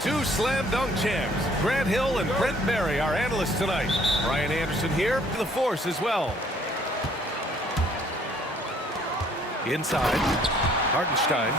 Two slam dunk champs, Grant Hill and Brent Berry, our analysts tonight. Brian Anderson here for the Force as well. Inside, Hartenstein.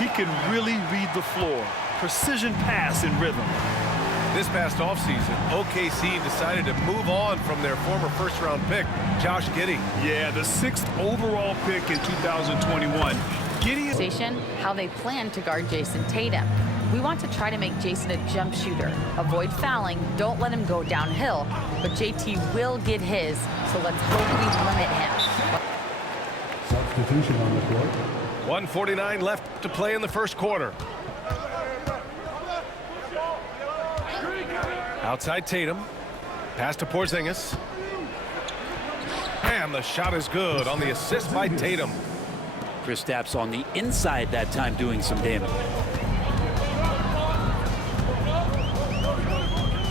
He can really read the floor. Precision pass in rhythm. This past offseason, OKC decided to move on from their former first-round pick, Josh Giddey. Yeah, the 6th overall pick in 2021. Giddey. How they plan to guard Jason Tatum. We want to try to make Jason a jump shooter. Avoid fouling, don't let him go downhill, but JT will get his, so let's hope we limit him. Substitution on the court. 1:49 left to play in the first quarter. Outside Tatum. Pass to Porzingis. And the shot is good on the assist by Tatum. Kristaps on the inside that time doing some damage.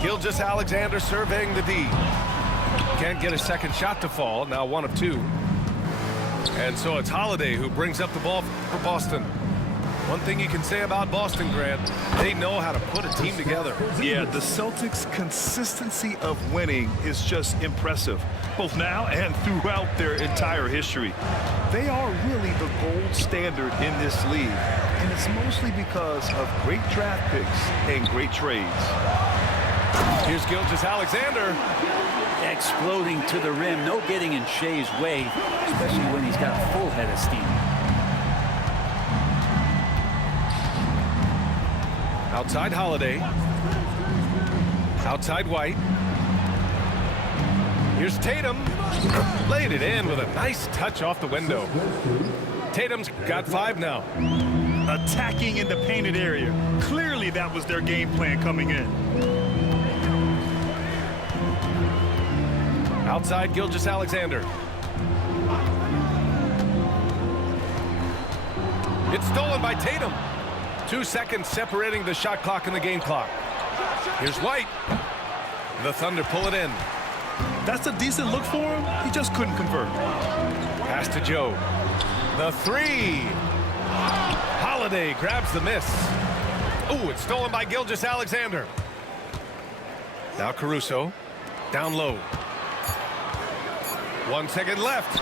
Gilgeous-Alexander surveying the D. Can't get a second shot to fall. Now 1 of 2. And so it's Holiday who brings up the ball for Boston. One thing you can say about Boston, Grant, they know how to put a team together. Yeah, the Celtics' consistency of winning is just impressive, both now and throughout their entire history. They are really the gold standard in this league, and it's mostly because of great draft picks and great trades. Here's Gilgeous-Alexander. Exploding to the rim, no getting in Shea's way, especially when he's got a full head of steam. Outside Holiday. Outside White. Here's Tatum. Laid it in with a nice touch off the window. Tatum's got 5 now. Attacking in the painted area. Clearly that was their game plan coming in. Outside Gilgeous-Alexander. It's stolen by Tatum. 2 seconds separating the shot clock and the game clock. Here's White. The Thunder pull it in. That's a decent look for him. He just couldn't convert. Pass to Joe. The 3. Holiday grabs the miss. Ooh, it's stolen by Gilgeous-Alexander. Now Caruso. Down low. 1 second left.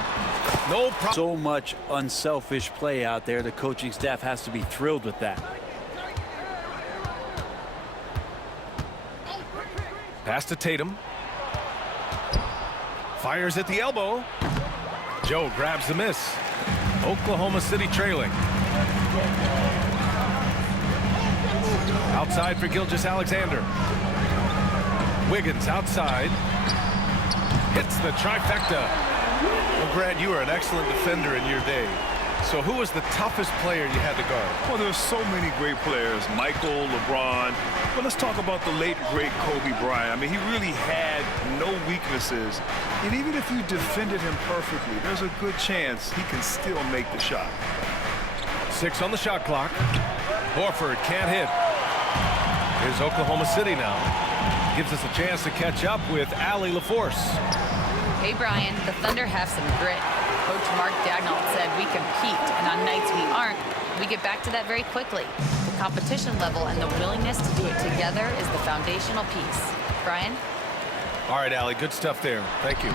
No problem. So much unselfish play out there. The coaching staff has to be thrilled with that. Pass to Tatum. Fires at the elbow. Joe grabs the miss. Oklahoma City trailing. Outside for Gilgeous-Alexander. Wiggins outside. Hits the trifecta. Well, Grant, you were an excellent defender in your day. So who was the toughest player you had to guard? Well, there's so many great players. Michael, LeBron. But let's talk about the late, great Kobe Bryant. I mean, he really had no weaknesses. And even if you defended him perfectly, there's a good chance he can still make the shot. 6 on the shot clock. Horford can't hit. Here's Oklahoma City now. Gives us a chance to catch up with Allie LaForce. Hey, Brian, the Thunder have some grit. Coach Mark Dagnall said we compete, and on nights we aren't, we get back to that very quickly. The competition level and the willingness to do it together is the foundational piece. Brian? All right, Allie, good stuff there. Thank you.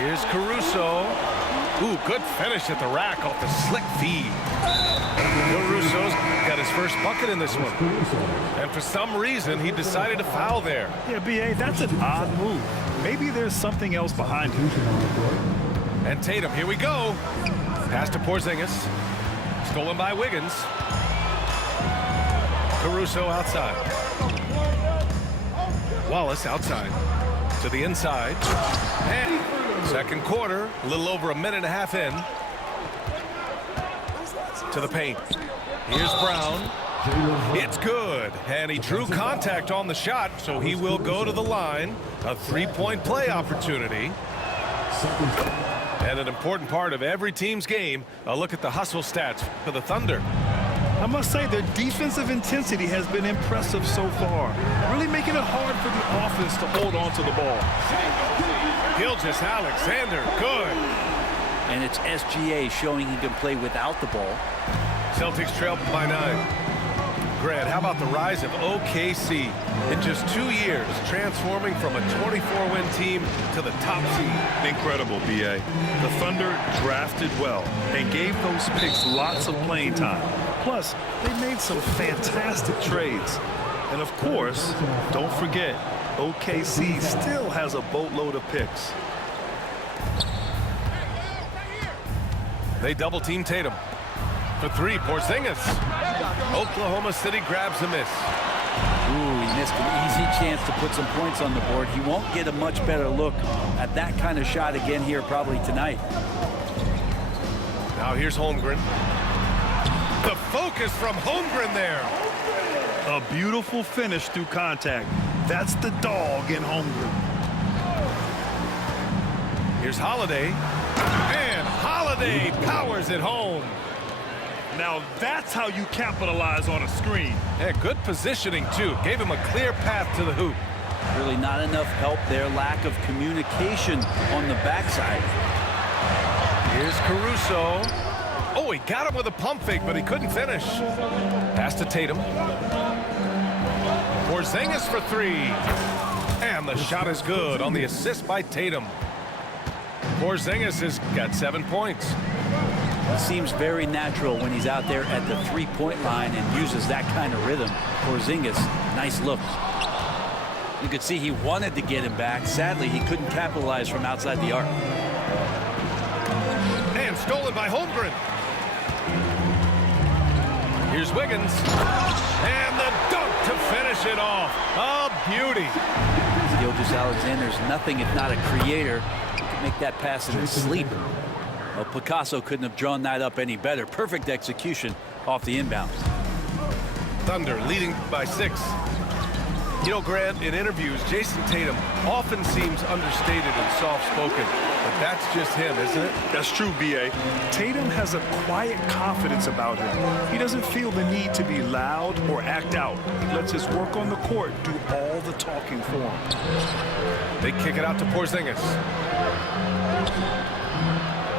Here's Caruso. Ooh, good finish at the rack off the slick feed. Caruso's got his first bucket in this one. And for some reason, he decided to foul there. Yeah, B.A., that's an odd move. Maybe there's something else behind it. And Tatum, here we go. Pass to Porzingis. Stolen by Wiggins. Caruso outside. Wallace outside. To the inside. And second quarter, a little over a minute and a half in. To the paint. Here's Brown. It's good. And he drew contact on the shot, so he will go to the line. A three-point play opportunity. And an important part of every team's game, a look at the hustle stats for the Thunder. I must say their defensive intensity has been impressive so far, really making it hard for the offense to hold on to the ball. Gilgeous-Alexander, good. And it's SGA showing he can play without the ball. Celtics trail by 9. Grant, how about the rise of OKC? In just 2 years, transforming from a 24-win team to the top seed. Incredible, B.A. The Thunder drafted well and gave those picks lots of playing time. Plus, they made some fantastic trades. And of course, don't forget, OKC still has a boatload of picks. They double-team Tatum. For 3, Porzingis. Oklahoma City grabs a miss. Ooh, he missed an easy chance to put some points on the board. He won't get a much better look at that kind of shot again here probably tonight. Now here's Holmgren. The focus from Holmgren there. A beautiful finish through contact. That's the dog in Holmgren. Here's Holiday. And Holiday powers it home. Now that's how you capitalize on a screen. Yeah, good positioning, too. Gave him a clear path to the hoop. Really not enough help there. Lack of communication on the backside. Here's Caruso. Oh, he got him with a pump fake, but he couldn't finish. Pass to Tatum. Porzingis for 3. And the shot is good on the assist by Tatum. Porzingis has got 7 points. It seems very natural when he's out there at the three-point line and uses that kind of rhythm. Porzingis, nice look. You could see he wanted to get him back. Sadly, he couldn't capitalize from outside the arc. And stolen by Holmgren. Here's Wiggins. And the dunk to finish it off. A beauty. Gilgeous-Alexander's nothing if not a creator. He can make that pass in his sleep. Well, Picasso couldn't have drawn that up any better. Perfect execution off the inbound. Thunder leading by 6. You know, Grant, in interviews, Jason Tatum often seems understated and soft-spoken. But that's just him, isn't it? That's true, B.A. Tatum has a quiet confidence about him. He doesn't feel the need to be loud or act out. He lets his work on the court do all the talking for him. They kick it out to Porzingis.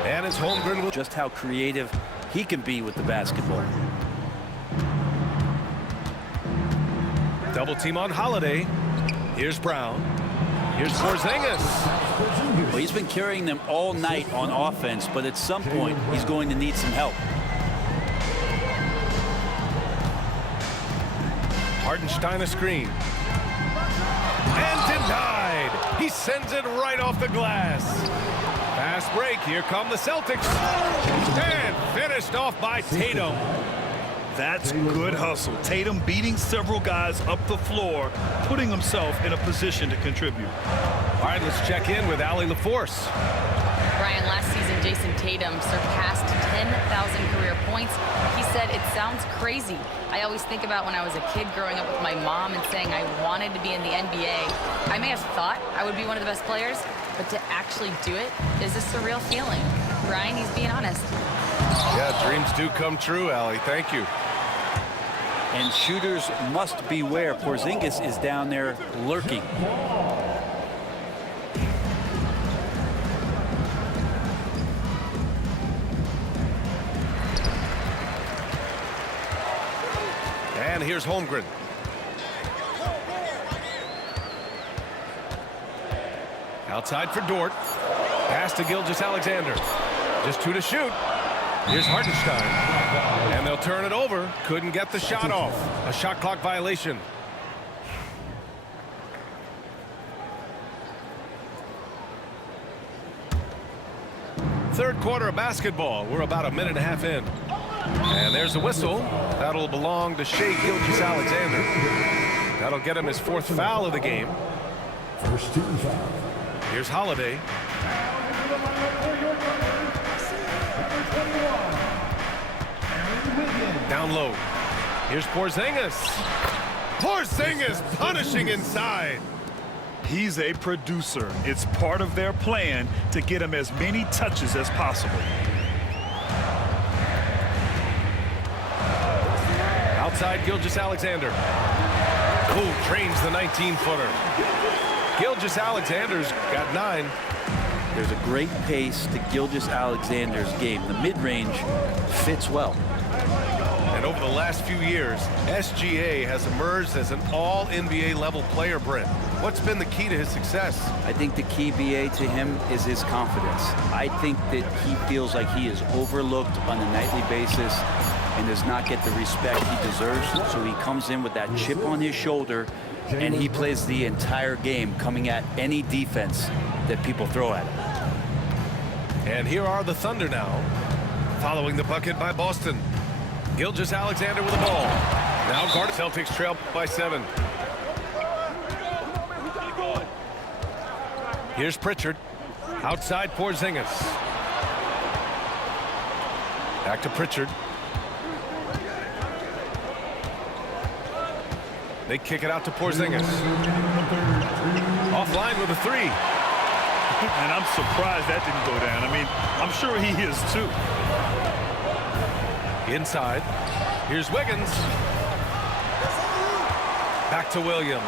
And it's Holmgren with Just how creative he can be with the basketball. double team on Holiday. Here's Brown. Here's Porzingis. Well, he's been carrying them all night on offense, but at some point he's going to need some help. Hartenstein a screen. And denied. He sends it right off the glass. Fast break. Here come the Celtics. And finished off by Tatum. That's good hustle. Tatum beating several guys up the floor, putting himself in a position to contribute. All right, let's check in with Allie LaForce. Brian, last season, Jason Tatum surpassed 10,000 career points. He said, "It sounds crazy. I always think about when I was a kid growing up with my mom and saying I wanted to be in the NBA. I may have thought I would be one of the best players, but to actually do it is a surreal feeling." Brian, he's being honest. Yeah, dreams do come true, Allie. Thank you. And shooters must beware. Porzingis is down there lurking. And here's Holmgren. Outside for Dort. Pass to Gilgeous-Alexander. Just 2 to shoot. Here's Hartenstein. And they'll turn it over. Couldn't get the shot off. A shot clock violation. Third quarter of basketball. We're about a minute and a half in. And there's a whistle. That'll belong to Shai Gilgeous-Alexander. That'll get him his 4th foul of the game. First team foul. Here's Holiday. Down low. Here's Porzingis. Porzingis punishing inside. He's a producer. It's part of their plan to get him as many touches as possible. Outside Gilgeous-Alexander. Oh, trains the 19-footer. Gilgeous-Alexander's got 9. There's a great pace to Gilgeous-Alexander's game. The mid-range fits well. over the last few years, SGA has emerged as an all-NBA level player, Brent. What's been the key to his success? I think the key, BA, to him is his confidence. I think that he feels like he is overlooked on a nightly basis and does not get the respect he deserves. So he comes in with that chip on his shoulder, and he plays the entire game coming at any defense that people throw at him. And here are the Thunder now, following the bucket by Boston. Gilgeous-Alexander with the ball. Now guard. Celtics trail by 7. Here's Pritchard. Outside Porzingis. Back to Pritchard. They kick it out to Porzingis. Offline with a 3. And I'm surprised that didn't go down. I mean, I'm sure he is too. Inside. Here's Wiggins. Back to Williams.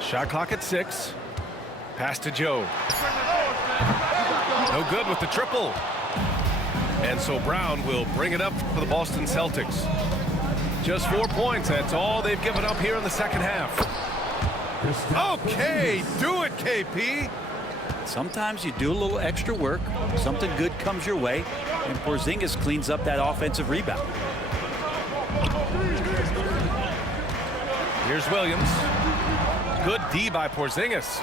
Shot clock at 6. Pass to Joe. No good with the triple. And so Brown will bring it up for the Boston Celtics. Just 4 points. That's all they've given up here in the second half. Okay, do it, KP. Sometimes you do a little extra work, something good comes your way, and Porzingis cleans up that offensive rebound. Here's Williams. Good D by Porzingis.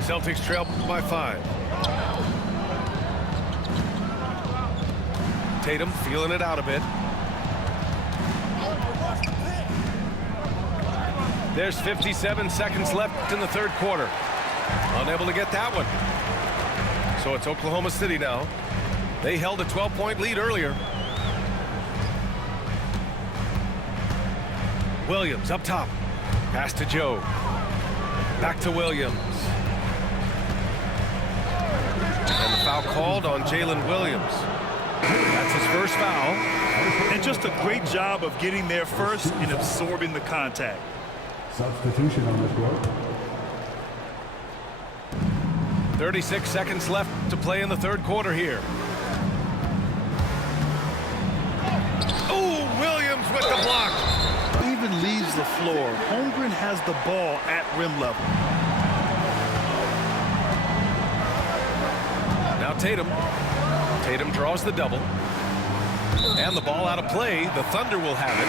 Celtics trail by 5. Tatum feeling it out a bit. There's 57 seconds left in the third quarter. Unable to get that one. So it's Oklahoma City now. They held a 12-point lead earlier. Williams up top. Pass to Joe. Back to Williams. And the foul called on Jalen Williams. That's his first foul. And just a great job of getting there first and absorbing the contact. Substitution on the court. 36 seconds left to play in the third quarter here. Oh, Williams with the block. Even leaves the floor. Holmgren has the ball at rim level. Now Tatum. Tatum draws the double. And the ball out of play. The Thunder will have it.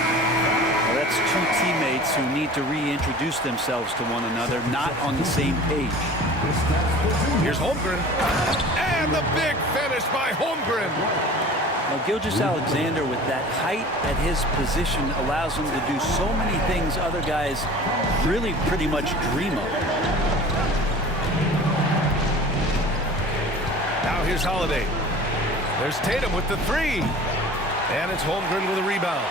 Well, that's two teammates who need to reintroduce themselves to one another, not on the same page. Here's Holmgren. And the big finish by Holmgren. Now, Gilgeous-Alexander, with that height at his position, allows him to do so many things other guys really pretty much dream of. Now here's Holiday. There's Tatum with the 3. And it's Holmgren with a rebound.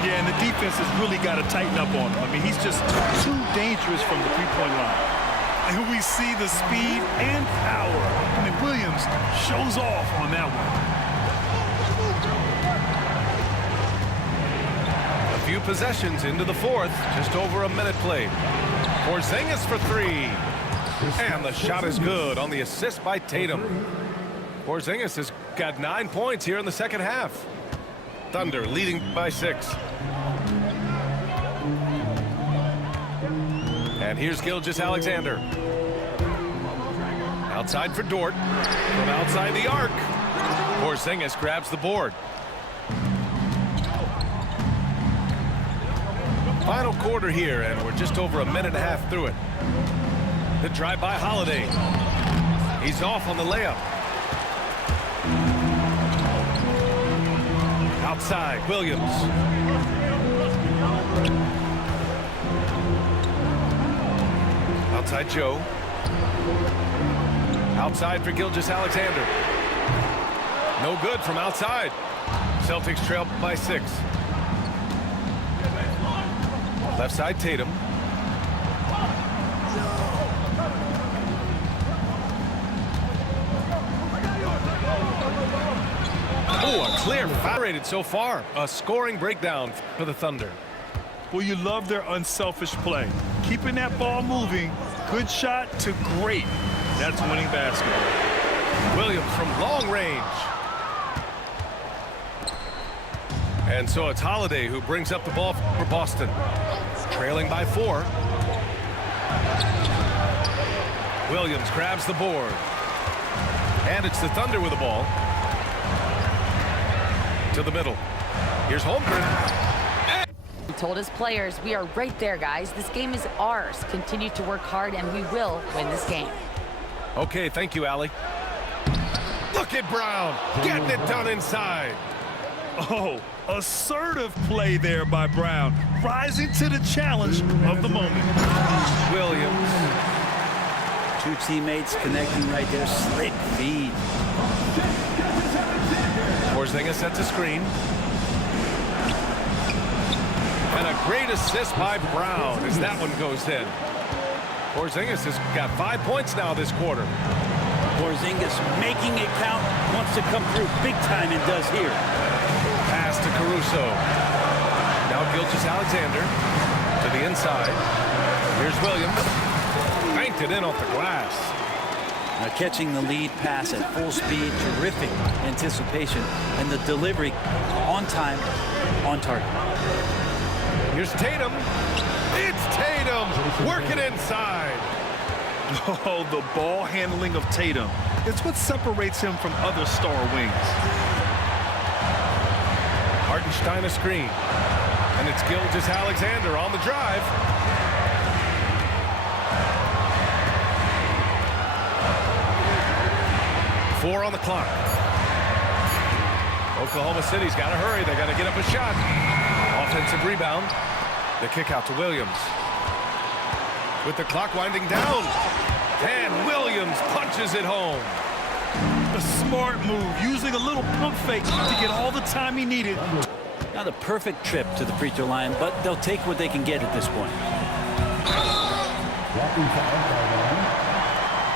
Yeah, and the defense has really got to tighten up on him. I mean, he's just too dangerous from the three-point line. And we see the speed and power. I mean, Williams shows off on that one. A few possessions into the fourth. Just over a minute played. Porzingis for 3. And the shot is good on the assist by Tatum. Porzingis has got 9 points here in the second half. Thunder leading by 6. And here's Gilgeous-Alexander. Outside for Dort. From outside the arc. Porzingis grabs the board. Final quarter here, and we're just over a minute and a half through it. The drive by Holiday. He's off on the layup. Outside, Williams. Outside, Joe. Outside for Gilgeous-Alexander. No good from outside. Celtics trail by 6. Left side, Tatum. Oh, a clear foul rated so far. A scoring breakdown for the Thunder. Well, you love their unselfish play. Keeping that ball moving, good shot to great. That's winning basketball. Williams from long range. And so it's Holiday who brings up the ball for Boston. Trailing by 4. Williams grabs the board. And it's the Thunder with the ball. To the middle. Here's Holmgren. He told his players, we are right there, guys. This game is ours. Continue to work hard, and we will win this game. Okay, thank you, Allie. Look at Brown getting it done inside. Oh, assertive play there by Brown, rising to the challenge of the moment. Williams. 2 teammates connecting right there. Slick feed. Porzingis sets a screen. And a great assist by Brown as that one goes in. Porzingis has got 5 points now this quarter. Porzingis making it count, wants to come through big time and does here. Pass to Caruso. Now Gilgeous-Alexander to the inside. Here's Williams. Banked it in off the glass. Now catching the lead pass at full speed, terrific anticipation, and the delivery on time, on target. Here's Tatum. It's Tatum working inside. Oh, the ball handling of Tatum. It's what separates him from other star wings. Hartenstein a screen. And it's Gilgeous-Alexander on the drive. Four on the clock. Oklahoma City's got to hurry. They got to get up a shot. Offensive rebound. The kick out to Williams. With the clock winding down. And Williams punches it home. A smart move, using a little pump fake to get all the time he needed. Not a perfect trip to the free throw line, but they'll take what they can get at this point. Walking foul by Brown.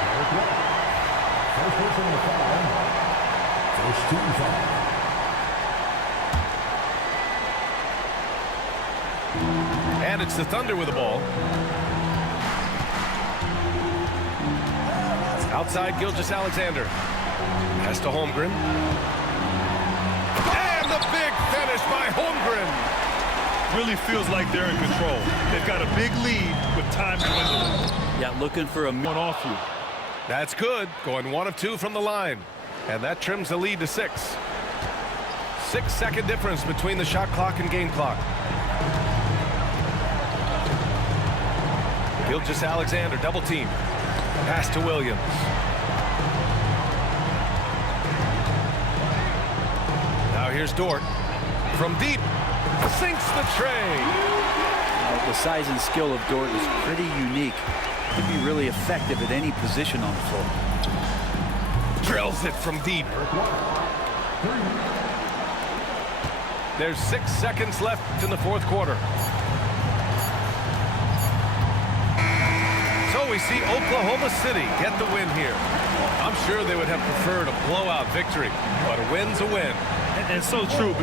Derek White. First personal foul. First team foul. And it's the Thunder with the ball. Outside Gilgeous-Alexander. Pass to Holmgren. And the big finish by Holmgren. Really feels like they're in control. They've got a big lead with time dwindling. Yeah, looking for a One off you. That's good. Going 1 of 2 from the line. And that trims the lead to 6. 6-second difference between the shot clock and game clock. Gilgeous-Alexander double team. Pass to Williams. Now here's Dort. From deep. Sinks the tray. The size and skill of Dort is pretty unique. Could be really effective at any position on the floor. Drills it from deep. There's 6 seconds left in the fourth quarter. So we see Oklahoma City get the win here. I'm sure they would have preferred a blowout victory, but a win's a win. And so true.